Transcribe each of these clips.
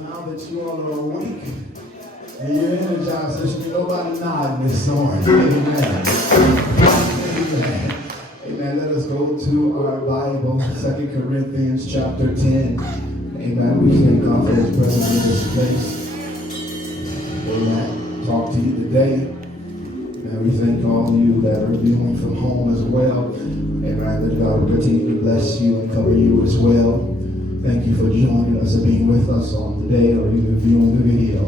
now that you all are awake and you're energized, there should be nobody nodding this morning. Amen. Amen. Amen. Let us go to our Bible, 2 Corinthians chapter 10. Amen. We thank God for His presence in this place. Amen. Talk to you today. And we thank all of you that are viewing from home as well. Amen. That God will continue to bless you and cover you as well. Thank you for joining us and being with us on today or even viewing the video.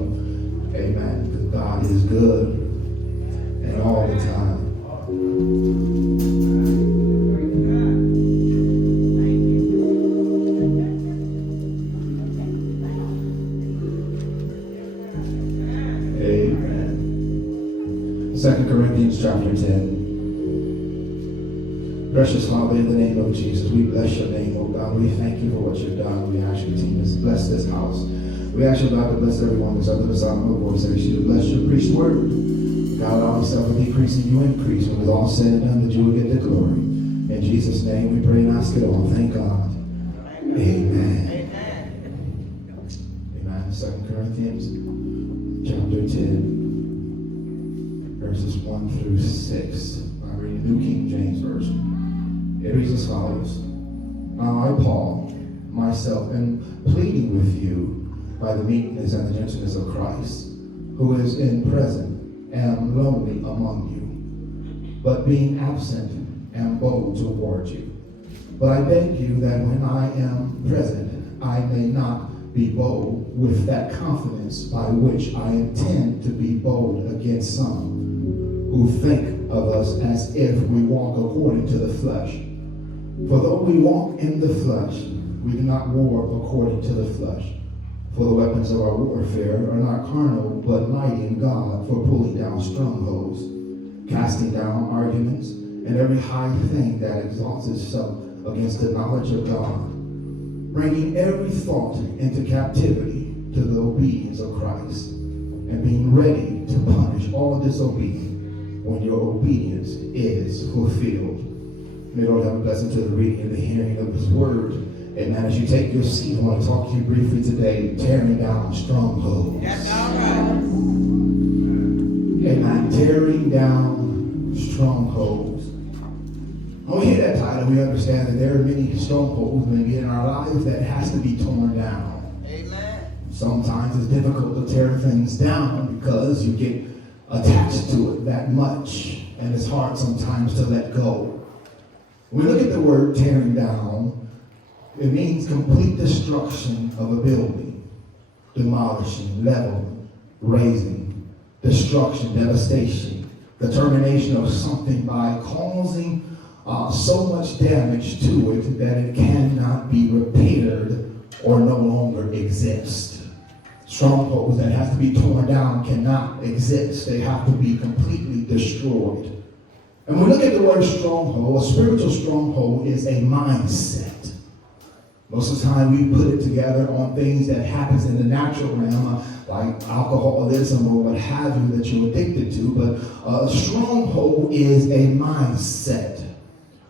Amen. Because God is good and all the time. Amen. 2 Corinthians chapter 10. Precious Father, in the name of Jesus, we bless your name, oh God. We thank you for what you've done. We ask your team to bless this house. We ask you, God, to bless everyone that's under the sound of my voice. I ask you to bless your preached word. God, allow yourself to decrease and you increase. When it's all said and done, that you will get the glory. In Jesus' name, we pray and ask it all. Thank God. Amen. Amen. 2 Corinthians chapter 10, verses 1 through 6. I'm reading New King James Version. It reads as follows. Now I, Paul, myself, am pleading with you by the meekness and the gentleness of Christ, who is in present, am lonely among you, but being absent, am bold toward you. But I beg you that when I am present, I may not be bold with that confidence by which I intend to be bold against some who think of us as if we walk according to the flesh. For though we walk in the flesh, we do not war according to the flesh. For the weapons of our warfare are not carnal, but mighty in God for pulling down strongholds, casting down arguments, and every high thing that exalts itself against the knowledge of God, bringing every thought into captivity to the obedience of Christ, and being ready to punish all disobedience when your obedience is fulfilled. May the Lord have a blessing to the reading and the hearing of His word. Amen. As you take your seat, I want to talk to you briefly today, tearing down strongholds. That's all right. Amen. Tearing down strongholds. When we hear that title, we understand that there are many strongholds maybe in our lives that has to be torn down. Amen. Sometimes it's difficult to tear things down because you get attached to it that much, and it's hard sometimes to let go. When we look at the word tearing down, it means complete destruction of a building, demolishing, leveling, raising, destruction, devastation, the termination of something by causing so much damage to it that it cannot be repaired or no longer exist. Strongholds that have to be torn down cannot exist. They have to be completely destroyed. And when we look at the word stronghold, a spiritual stronghold is a mindset. Most of the time we put it together on things that happens in the natural realm, like alcoholism or what have you that you're addicted to, but a stronghold is a mindset.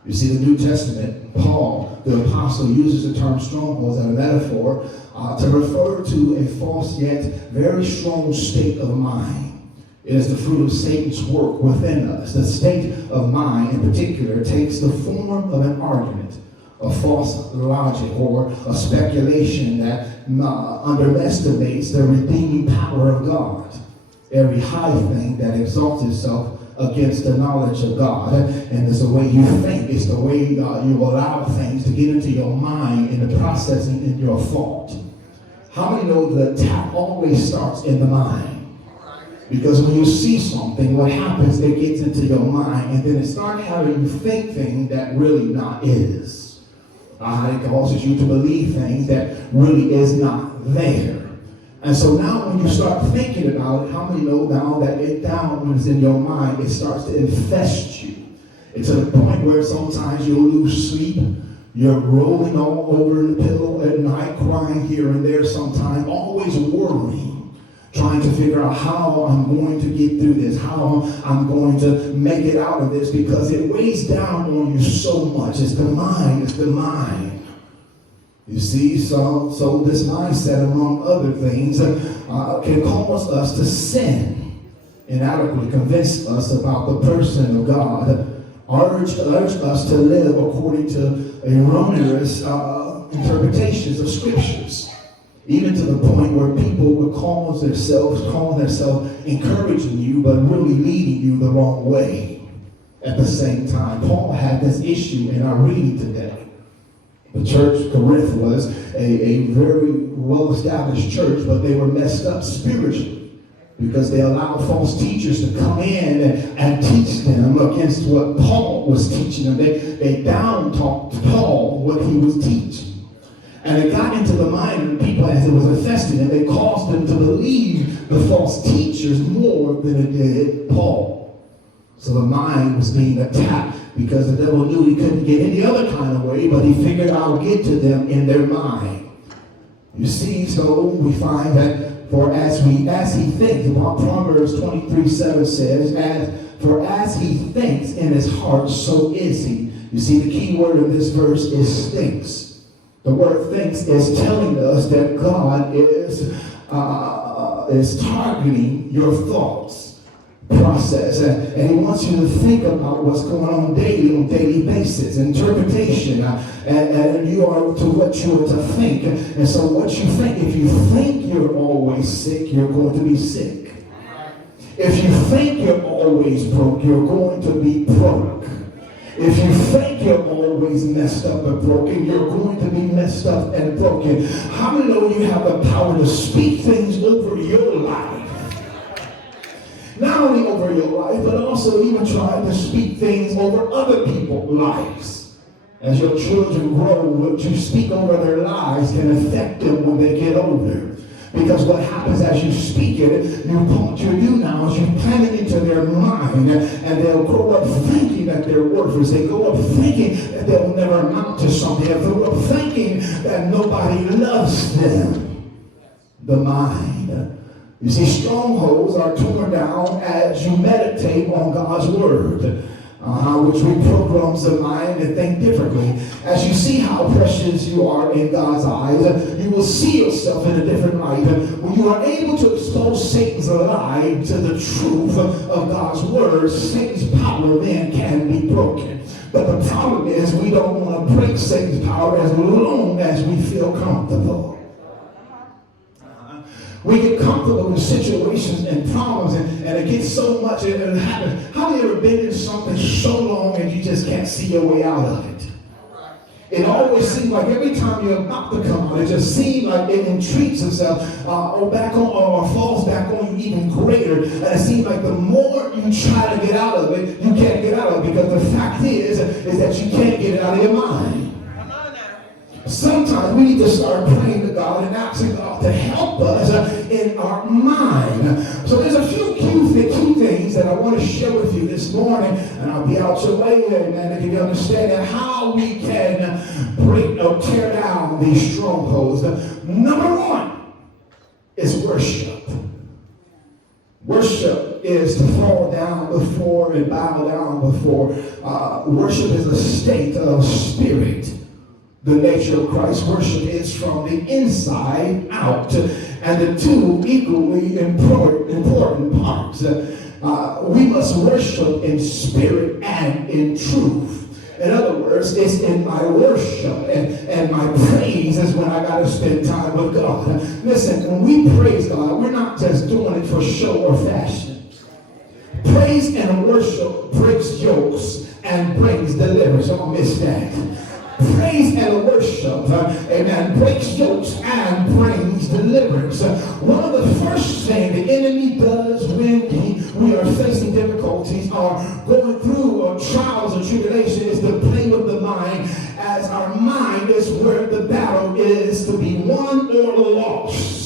You see, the New Testament, Paul, the apostle, uses the term strongholds as a metaphor to refer to a false yet very strong state of mind. It is the fruit of Satan's work within us. The state of mind, in particular, takes the form of an argument, a false logic, or a speculation that underestimates the redeeming power of God. Every high thing that exalts itself against the knowledge of God. And it's the way you think. It's the way you allow things to get into your mind and the processing in your thought. How many know the attack always starts in the mind? Because when you see something, what happens, it gets into your mind, and then it starts having you think things that really not is. It causes you to believe things that really is not there. And so now when you start thinking about it, how many know now that it down when it's in your mind, it starts to infest you. It's to the point where sometimes you'll lose sleep. You're rolling all over the pillow at night, crying here and there sometimes, always worrying, trying to figure out how I'm going to get through this, how I'm going to make it out of this, because it weighs down on you so much. It's the mind, it's the mind. You see, so this mindset, among other things, can cause us to sin, inadequately convince us about the person of God, urge us to live according to erroneous interpretations of scriptures, even to the point where people would call themselves encouraging you, but really leading you the wrong way at the same time. Paul had this issue in our reading today. The church of Corinth was a very well-established church, but they were messed up spiritually because they allowed false teachers to come in and teach them against what Paul was teaching them. They down-talked Paul what he was teaching. And it got into the mind of people as it was infesting them. They caused them to believe the false teachers more than it did Paul. So the mind was being attacked because the devil knew he couldn't get any other kind of way, but he figured I'll get to them in their mind. You see, so we find that as he thinks, what Proverbs 23:7 says, as he thinks in his heart, so is he. You see, the key word in this verse is thinks. The word thinks is telling us that God is targeting your thoughts process, and he wants you to think about what's going on daily basis, interpretation, and you are to what you are to think. And so what you think, if you think you're always sick, you're going to be sick. If you think you're always broke, you're going to be broke. If you think you're always messed up and broken, you're going to be messed up and broken. How many know you have the power to speak things over your life? Not only over your life, but also even trying to speak things over other people's lives. As your children grow, what you speak over their lives can affect them when they get older. Because what happens as you speak it, what you do now is you plant it into their mind, and they'll grow up thinking that they're worthless. They grow up thinking that they'll never amount to something. They grow up thinking that nobody loves them. The mind. You see, strongholds are torn down as you meditate on God's word, which reprograms the mind to think differently. As you see how precious you are in God's eyes, you will see yourself in a different light. When you are able to expose Satan's lie to the truth of God's word, Satan's power then can be broken. But the problem is we don't want to break Satan's power as long as we feel comfortable. We get comfortable in situations and problems, and it gets so much, and it happens. How have you ever been in something so long and you just can't see your way out of it? It always seems like every time you're about to come out, it just seems like it entreats itself or falls back on you even greater. And it seems like the more you try to get out of it, you can't get out of it, because the fact is that you can't get it out of your mind. Sometimes we need to start praying to God and asking God to help us in our mind. So there's a few key things that I want to share with you this morning, and I'll be out your way, amen, if you understand how we can break or tear down these strongholds. Number one is worship. Worship is to fall down before and bow down before. Worship is a state of spirit. The nature of Christ's worship is from the inside out, and the two equally important parts. We must worship in spirit and in truth. In other words, it's in my worship and my praise is when I got to spend time with God. Listen, when we praise God, we're not just doing it for show or fashion. Praise and worship breaks yokes and brings deliverance. Don't miss that. Praise and worship, amen, breaks yokes and brings deliverance. One of the first things the enemy does when we are facing difficulties or going through trials or tribulation is to play with the mind, as our mind is where the battle is to be won or lost.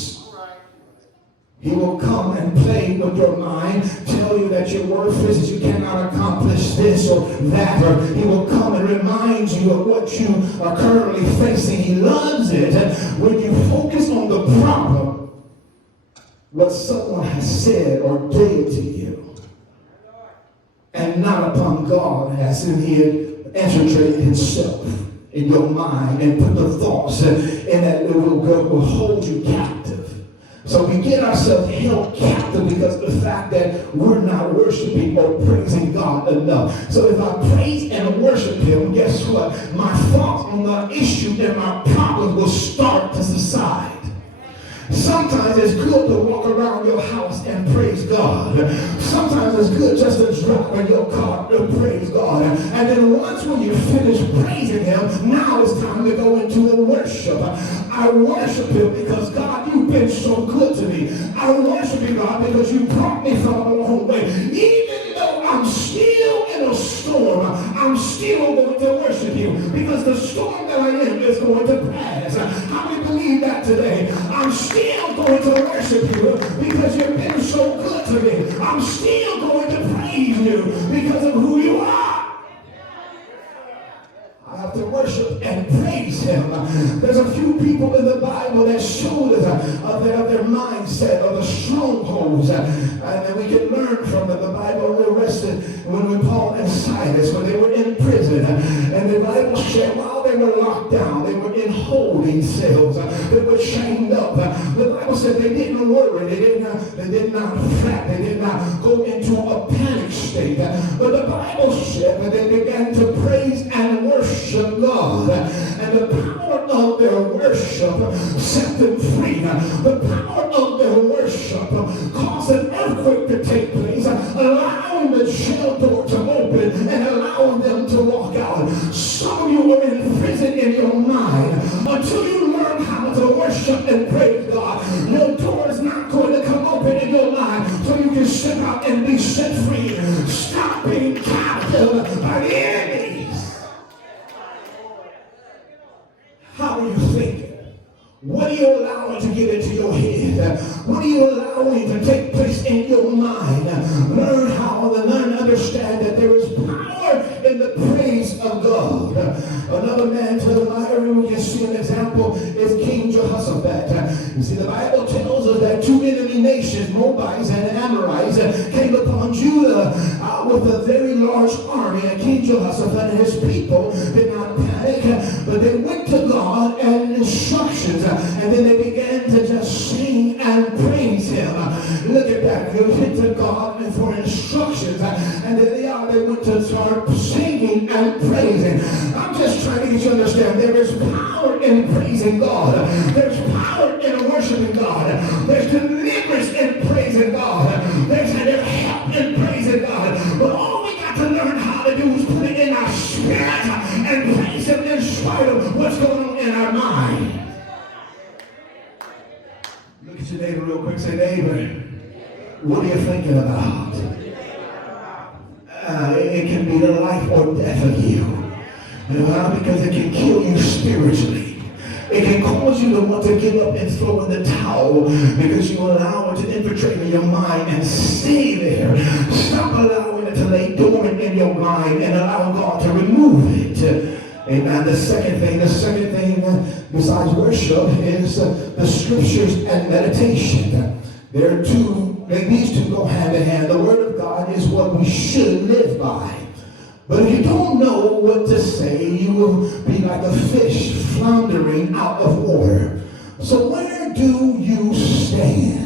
He will come and play with your mind, tell you that you're worthless, that you cannot accomplish this or that, or he will come and remind you of what you are currently facing. He loves it when you focus on the problem, what someone has said or did to you, and not upon God as in he had infiltrated himself in your mind and put the thoughts in that it will hold you captive. So we get ourselves held captive because of the fact that we're not worshiping or praising God enough. So if I praise and worship him, guess what? My thoughts on the issue and my problem will start to subside. Sometimes it's good to walk around your house and praise God. Sometimes it's good just to drop in your car and praise God. And then once when you finish praising him, now it's time to go into a worship. I worship him because God, you've been so good to me. I worship you, God, because you brought me from a long way. Even though I'm still in a storm, I'm still going to worship you because the storm that I am is going to pass. How many believe that today? I'm still going to worship you because you've been so good to me. I'm still going to praise you because of who you are. I have to worship and praise him. There's a few people in the Bible that showed us their mindset or the strongholds, and then we can learn from it. The Bible arrested when Paul and Silas, when they were in prison, and the Bible said while they were locked down, they were in holding cells, they were chained up. The Bible said they didn't worry, they did not fret, they did not go into a panic state. But the Bible said that they began to praise and worship God, and the power of their worship set them free. The power of their worship caused an earthquake to take place, allowing the jail door to open and allowing them to walk out. Some of you are in prison in your mind. Until you learn how to worship and praise God, your door is not going to come open in your mind so you can step out and be set free. Stop being captive by the enemies. How are you thinking? What are you allowing to get into your head? What are you allowing to take place in your mind? Learn to understand that there is power in the praise of God. Another man to admire, we can see an example, is King Jehoshaphat. You see, the Bible tells us that two enemy nations, Moabites and Amorites, came upon Judah with a very large army, and King Jehoshaphat and his people did not panic, but they went to God and instructions, and then they began to just sing and praise him. Look at that. They went to God for instructions, and there they are. They went to start singing and praising. I'm just trying to get you to understand there is power in praising God. There's power in worshiping God. There's deliverance in praising God. There's help in praising God. But all we got to learn how to do is put it in our spirit and praise him in spite of what's going on in our mind. Look at your neighbor real quick. Say, neighbor, what are you thinking about? It can be the life or death of you. Because it can kill you spiritually. It can cause you to want to give up and throw in the towel because you allow it to infiltrate in your mind and stay there. Stop allowing it to lay dormant in your mind and allow God to remove it. Amen. The second thing besides worship is the scriptures and meditation. There are these two go hand in hand. The word of God is what we should live by. But if you don't know what to say, you will be like a fish floundering out of water. So where do you stand?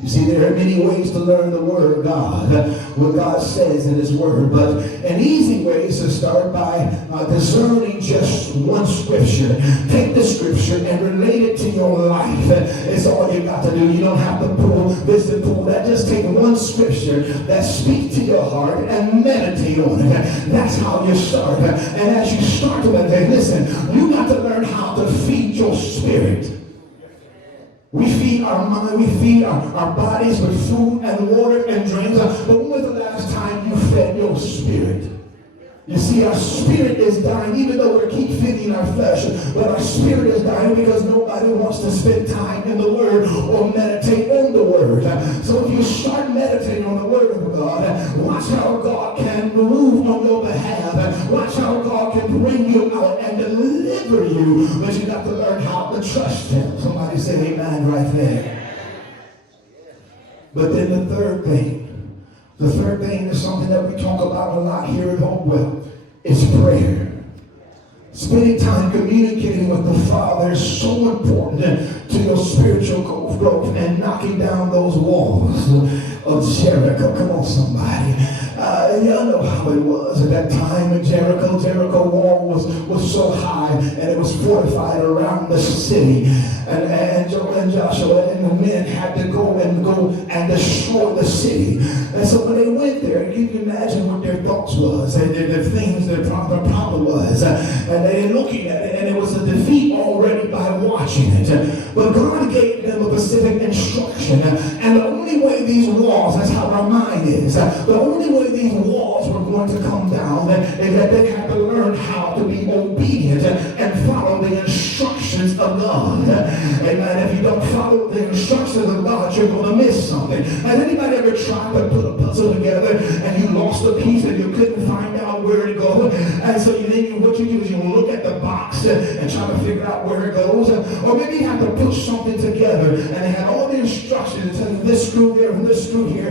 You see, there are many ways to learn the word of God, what God says in his word. But an easy way is to start by discerning just one scripture. Take the scripture and relate it to your life. It's all you got to do. You don't have to pull this and pull that. Just take one scripture that speaks to your heart and meditate on it. That's how you start. And as you start to meditate, listen, you got to learn how to feed your spirit. We feed our mind, we feed our bodies with food and water and drinks. But when was the last time you fed your spirit? You see, our spirit is dying, even though we keep feeding our flesh. But our spirit is dying because nobody wants to spend time in the Word or meditate on the Word. So if you start meditating on the Word of God, watch how God can move on your behalf. Watch how God can bring you out and deliver you. But you got to learn how to trust Him. Somebody say amen right there. But then the third thing is something that we talk about a lot here at Hopewell. It's prayer. Spending time communicating with the Father is so important to your spiritual growth and knocking down those walls of Jericho. Come on, somebody. Y'all know how it was at that time in Jericho. Jericho wall was so high and it was fortified around the city. And Joshua and the men had to go and destroy the city. And so when they went there, you can imagine what their thoughts was and their things, their problem was. And they looking at it, and it was a defeat already by watching it. But God gave them a specific instruction. And the only way these walls, that's how our mind is, the only way these walls were going to come down is that they had to learn how to be obedient and follow the instructions of God. Amen. If you don't follow the instructions of God, you're going to miss something. Has anybody ever tried to put a puzzle together and you lost a piece and you couldn't find out where to go? And so what you do is you look at the box and try to figure out where it goes. Or maybe you have to put something together and they had all the instructions telling you this screw there and this screw here,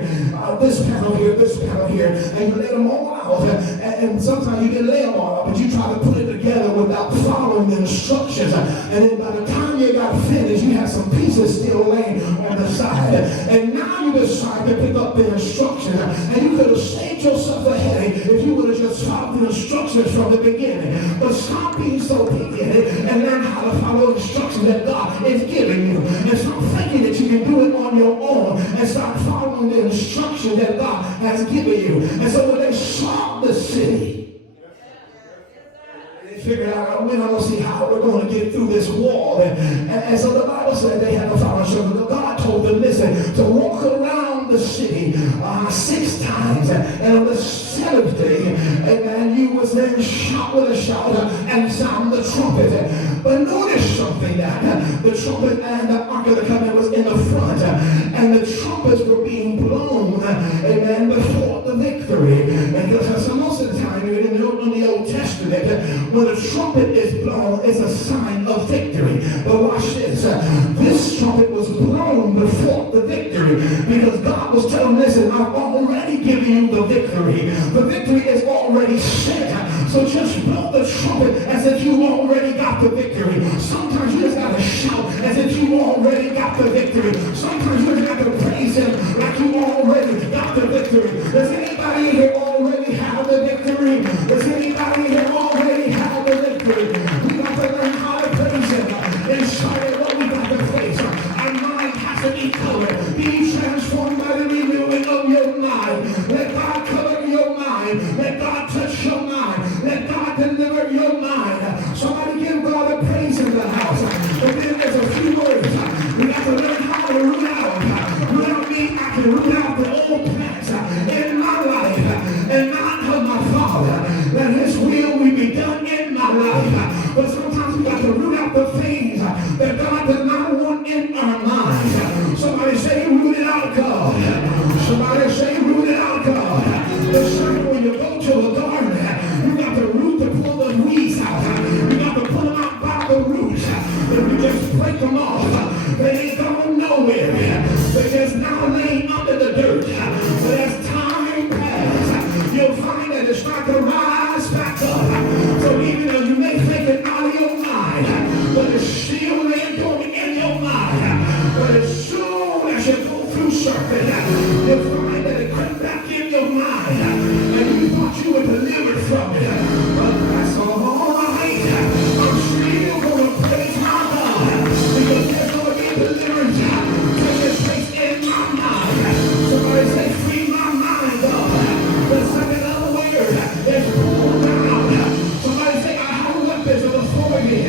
this panel here, and you lay them all out. And sometimes you can lay them all out, but you try to put it together without following the instructions. And then by the time you got finished, you have some pieces still laying on the side. And now you decide to pick up the instructions. And you could have saved yourself a headache if you would have just followed the instructions from the beginning. But stop being so big-headed and learn how to follow instructions that God is giving you. And stop thinking that you can do it on your own. And start following the instructions that God has given you. And so when they saw the city, they figured out, we're not going to see how we're going to get through this wall. And so the Bible said they had to follow instructions. God told them, listen, to walk around the city 6 times. And on the 7th day, amen, you was then shout with a shout and sound the trumpet. But notice something, that the trumpet and the Ark of the Covenant was in the front. And the trumpets were being blown, amen, before the victory. And so most of the time, in the Old Testament, when a trumpet is blown, it's a sign of victory. But watch this. This trumpet was blown before the victory because God was telling, listen, I've already given you the victory. The victory is already set. So just blow the trumpet as if you already got the victory. Sometimes you just got to shout as if you already got the victory. Sometimes you just got to praise him like you already got the victory. Does anybody here already have the victory? Does anybody here already have the victory? We got to learn how to praise him in spite of what we got to face. Our mind has to be covered. Be transformed by the renewing of your mind. Let God cover your mind. Let God touch your mind. Let God deliver your mind. Somebody give God a praise in the house. But then there's a few words. We got to learn how to root out. Root out means I can root out the old plants in my life and not of my Father. That his will will be done in my life. But sometimes we got to root out the things that God does not want in our minds. Somebody say root it out, God. Somebody say root it out, God. Listen, when you go to a garden, you got the root to pull the weeds out. You got to pull them out by the roots. If you just break them off, they ain't going nowhere. They just now laying under the dirt. But as time passes, you'll find that it's not to rise back up. So even though you may think it out of your mind, but it's still laying dormant in your mind. But as soon as you go through something, you'll find that it crept back in your mind. And you thought you were delivered from it. But that's all right. I'm still going to praise my God. Because there's going to be deliverance taking place in my mind. Somebody say, free my mind, God. The second other word is pull down. Somebody say, I have weapons of authority.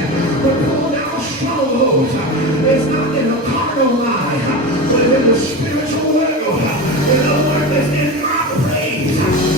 But pull down strongholds. It's not in the carnal mind, but in the spiritual world. In other words, it's in my praise.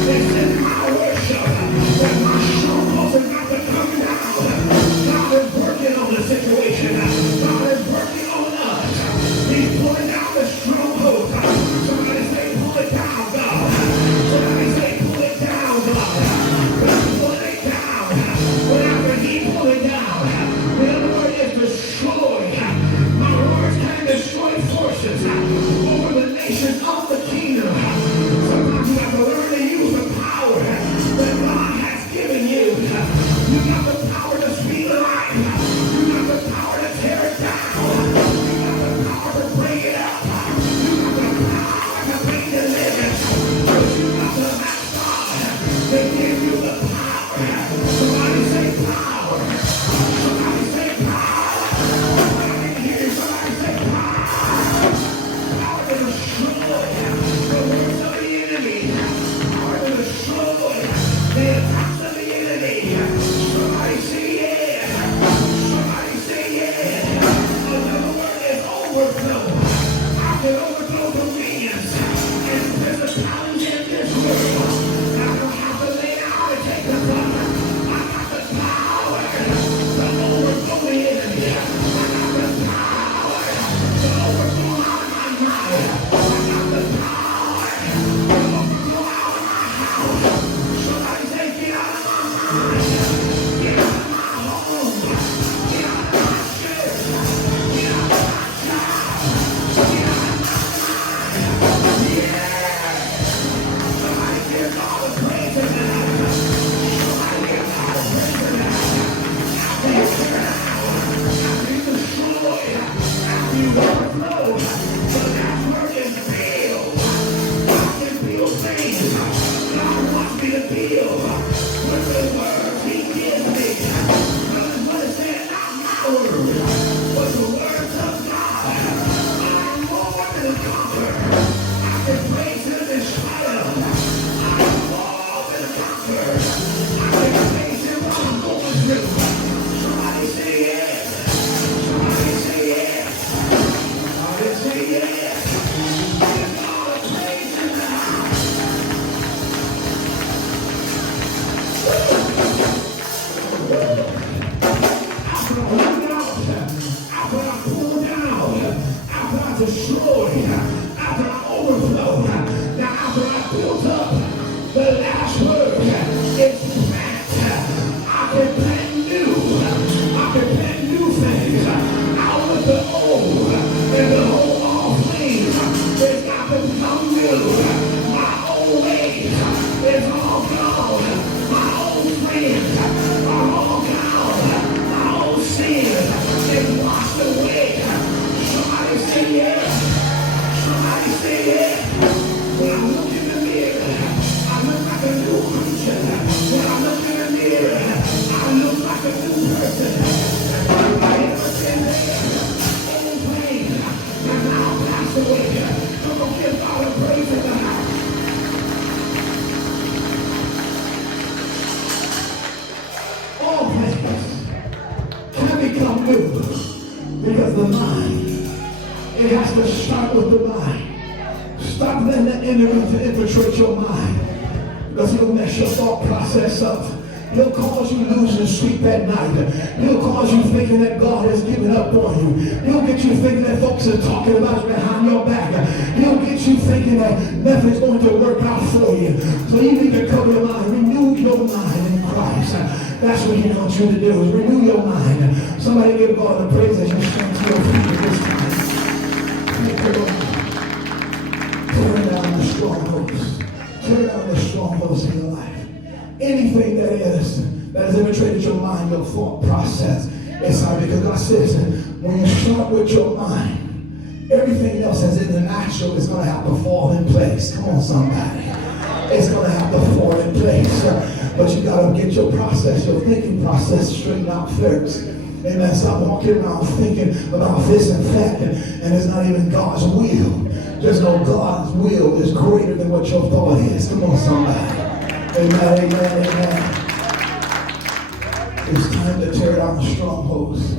can overthrow dominions and principalities in this world. I don't have to lay down and take the cover. I got the power to overthrow the enemy. I got the power to overthrow out of my mind. I got the power to overthrow out of my house. Somebody say, get out of my mind. Get out of my home. Get out of my church. Get out of my job. Get out of my mind. Yeah. Somebody give God the praise tonight. Somebody give God the praise tonight. After you turn out, after you destroy, after you overflow, the last word is build. I can build things. God wants me to build with the words He gives me. Notice what it said, not my word, but the words of God. I'm more than a conqueror. I can praise Him in spite of. I'm more than a conqueror. I can praise Him while I'm going through. Somebody say yes. Somebody say yes. Somebody say yes. Give God a praise tonight. After I run out, after I pull down, after I destroy, after I overflow, now after I build up, the last word is plant. I can plant new. I can plant new things out of the old, and the whole all things is got to become new. My old ways is all gone. My old friends are all gone. My old sins is washed away. Somebody say yes. Somebody say yes. When I look in the mirror, I look like a new creature. When I look in the mirror, I look like a new person. Everybody ever been there? Old pain and now passed away. Come on, give God a praise in the house. All things can become new because the mind, it has to start with the mind. Stop letting the enemy to infiltrate your mind because he'll mess your thought process up. He'll cause you losing sleep at night. He'll cause you thinking that God has given up on you. He'll get you thinking that folks are talking about you behind your back. He'll get you thinking that nothing's going to work out for you. So you need to cover your mind. Renew your mind in Christ. That's what He wants you to do, is renew your mind. Somebody give God the praise as you stand to your feet at this time. Turn down the strongholds. Turn down the strongholds in your life. Anything that has infiltrated your mind, your thought process, it's not because God says when you start with your mind, everything else that's in the natural is going to have to fall in place. Come on, somebody. It's going to have to fall in place. But you got to get your process, your thinking process straightened out first. Amen. Stop walking around thinking about this and that, and it's not even God's will. Just know God's will is greater than what your thought is. Come on, somebody. Amen, amen, amen. It's time to tear down the strongholds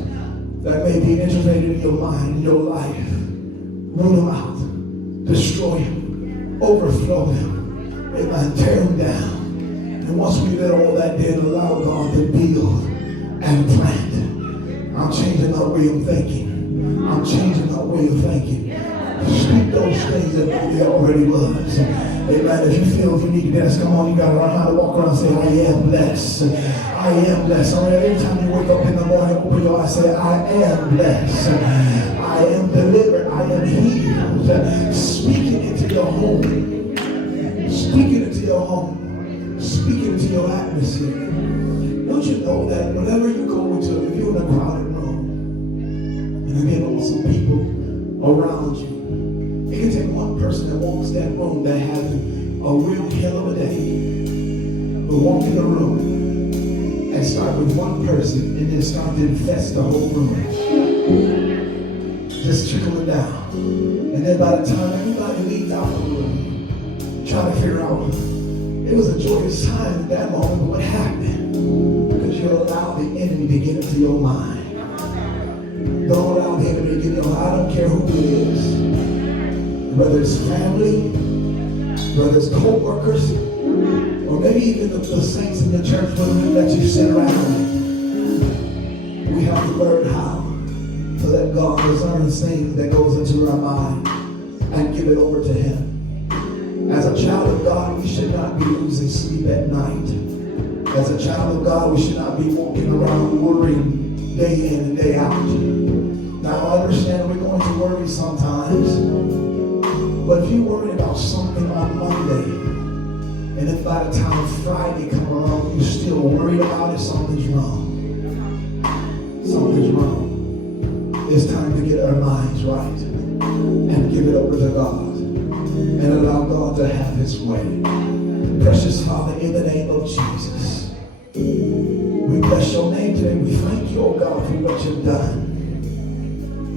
that may be infiltrated in your mind, in your life. Root them out. Destroy them. Overflow them. Amen. Tear them down. And once we let all that in, allow God to build and plant. I'm changing my way of thinking. I'm changing my way of thinking. Speak those things that they already was. Amen. If you feel you need to dance, come on, you got to learn how to walk around and say, I am blessed. I am blessed. All right, every time you wake up in the morning, open your eyes, say, I am blessed. I am delivered. I am healed. Speak it into your home. Speak it into your home. Speak it into your atmosphere. Don't you know that whenever you go into, if you're in a crowded room, and again, awesome people around you, it can take one person that walks that room that has a real hell of a day. But walk in the room and start with one person and then start to infest the whole room. Just trickling down. And then by the time everybody leaves out the room, try to figure out, it was a joyous time at that moment, but what happened? Because you allow the enemy to get into your mind. Don't allow the enemy to get into your mind. I don't care who it is. whether it's family, whether it's co-workers, or maybe even the saints in the church that you sit around. We have to learn how to let God discern things that goes into our mind and give it over to Him. As a child of God, we should not be losing sleep at night. As a child of God, we should not be walking around worrying day in and day out. Now, I understand we're going to worry sometimes, but if you worry about something on Monday, and if by the time Friday comes along, you're still worried about it, something's wrong. Something's wrong. It's time to get our minds right and give it over to God and allow God to have His way. Precious Father, in the name of Jesus, we bless your name today. We thank you, oh God, for what you've done.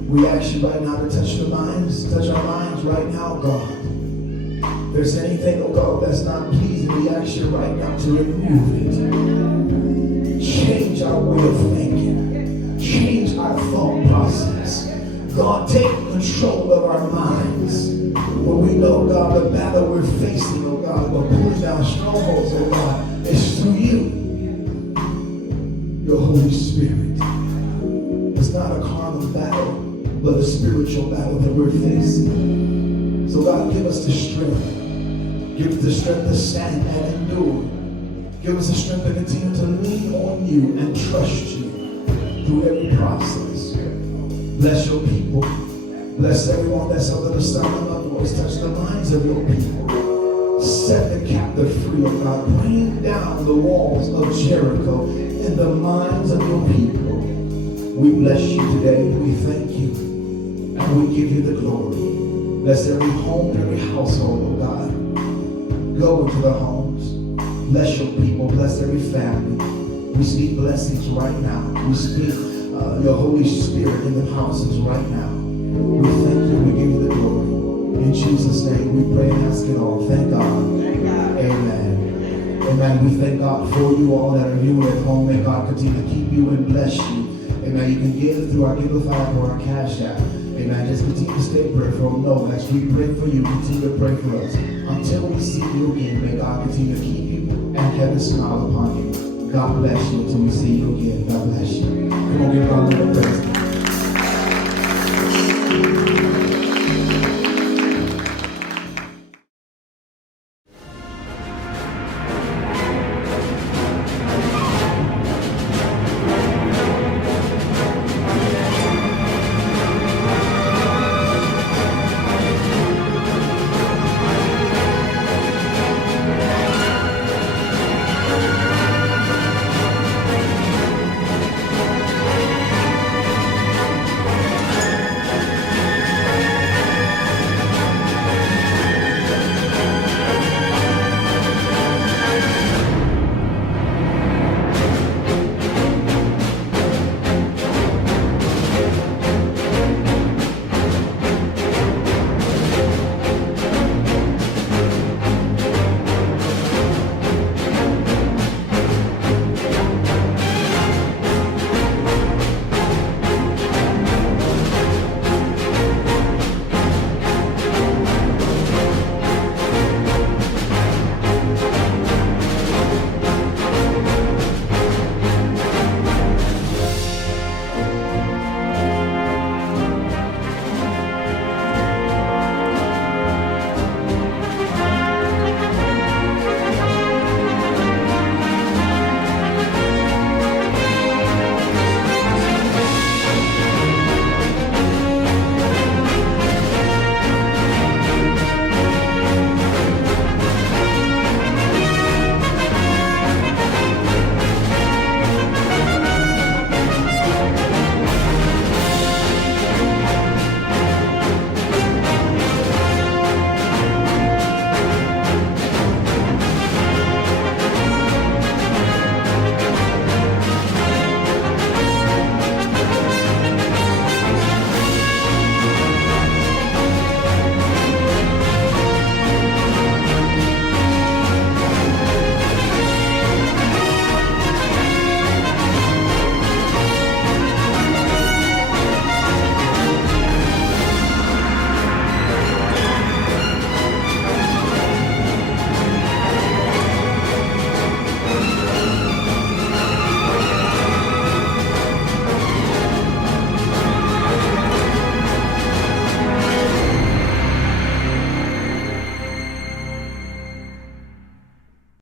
We ask you right now to touch our minds right now, God. If there's anything, oh God, that's not pleasing, we ask you right now to remove it. Change our way of thinking. Change our thought process. God, take control of our minds. When we know, God, the battle we're facing, oh God, we're pulling down strongholds, oh God, is through you, your Holy Spirit. It's not a carnal battle, but a spiritual battle that we're facing. So God, give us the strength. Give us the strength to stand and endure. Give us the strength to continue to lean on you and trust you through every process. Bless your people. Bless everyone that's under the sound of my voice. Touch the minds of your people. Set the captive free, oh God. Bring down the walls of Jericho in the minds of your people. We bless you today. We thank you. And we give you the glory. Bless every home, every household, oh God. Go into the homes. Bless your people. Bless every family. We speak blessings right now. We speak your Holy Spirit in the houses right now. We thank you. We give you the glory. In Jesus' name, we pray and ask it all. Thank God. Amen. Amen. We thank God for you all that are viewing at home. May God continue to keep you and bless you. Amen. You can give through our Givelify or our Cashapp. Amen. Just continue to stay prayerful. No, as we pray for you, continue to pray for us. Until we see you again, may God continue to keep you and heaven smile upon you. God bless you until we see you again. God bless you. Come on, give God a little praise.